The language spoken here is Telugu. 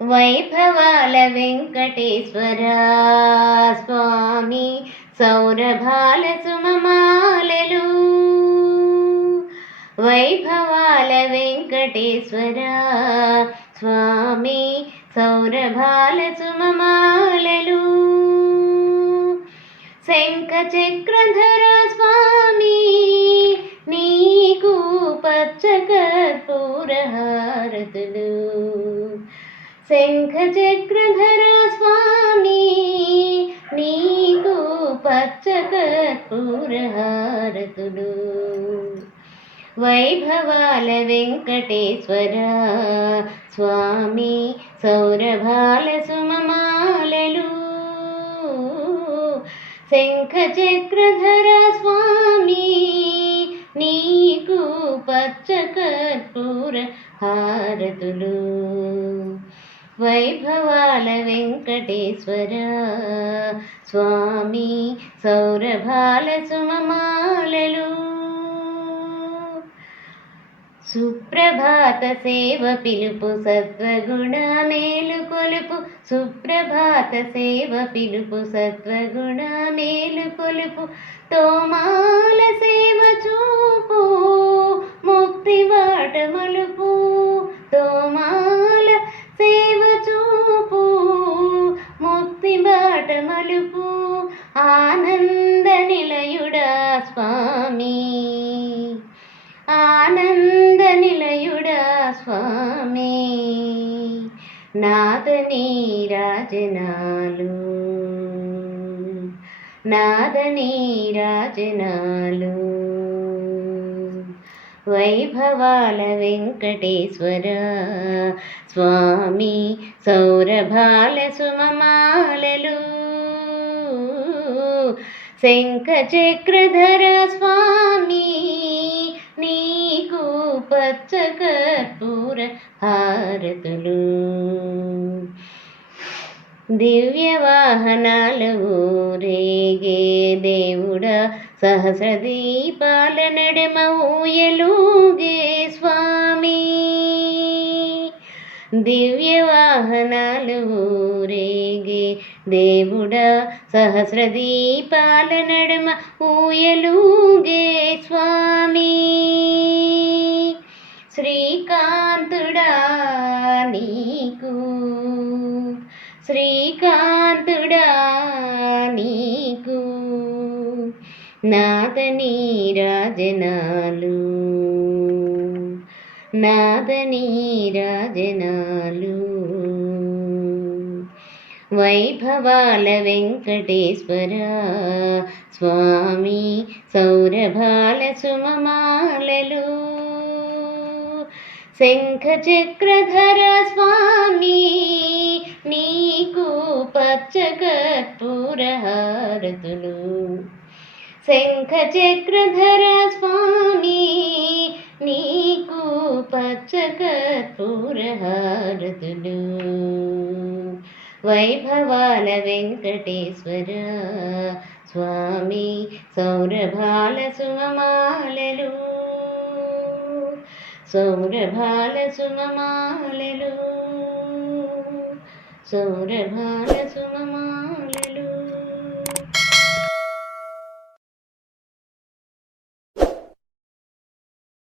వైభవాల వెంకటేశ్వర స్వామి సౌరభాల సుమమాలలు వైభవాల వెంకటేశ్వర స్వామి సౌరభాల సుమమాలలు శంఖ చక్రధర స్వామి నీకు పచ్చ కర్పూరహారతులు శంఖచక్రధర స్వామి నీకు పచ్చకర్పూరహారతుడు వైభవాల వెంకటేశ్వర స్వామి సౌరభాల సుమమాలలు. శంఖచక్రధర స్వామి నీకు పచ్చకర్పూర హారతులు వైభవాల వెంకటేశ్వర స్వామి సౌరభాల సుమమాలలు సుప్రభాత సేవ పిలుపు సత్వగుణ మేలు కొలుపు సుప్రభాత సేవ పిలుపు సత్వగుణ మేలు కొలుపు తోమా స్వామి నాదని రాజనాలు నాదని రాజనాలు. వైభవాల వెంకటేశ్వర స్వామి సౌరభాల సుమమాలలు. శంఖ చక్రధర స్వామి నీకు పచ్చ కర్పూర హారతులు. దివ్య వాహనాలు రేగే దేవుడా సహస్ర దీపాల నడమ ఊయలుగే స్వామి. దివ్య వాహనాలు రేగే దేవుడా సహస్ర దీపాల నడుమ ఊయలుగే స్వామి. శ్రీకాంతుడా నీకు. శ్రీకాంతుడా నీకు. నాదని రాజనాలు నాదని రాజనాలు వైభవాల వెంకటేశ్వర స్వామి సౌరభాల సుమమాలలు శంఖ చక్రధర స్వామి నీకు పచ్చ కర్పూర శంఖ చక్రధర స్వామి నీ పచ్చ కర్పూర వైభవాల వెంకటేశ్వర స్వామి సౌరభాల సుమమాలలు. సౌరభాల సుమమాలలు. సౌరభాల సుమమాలలు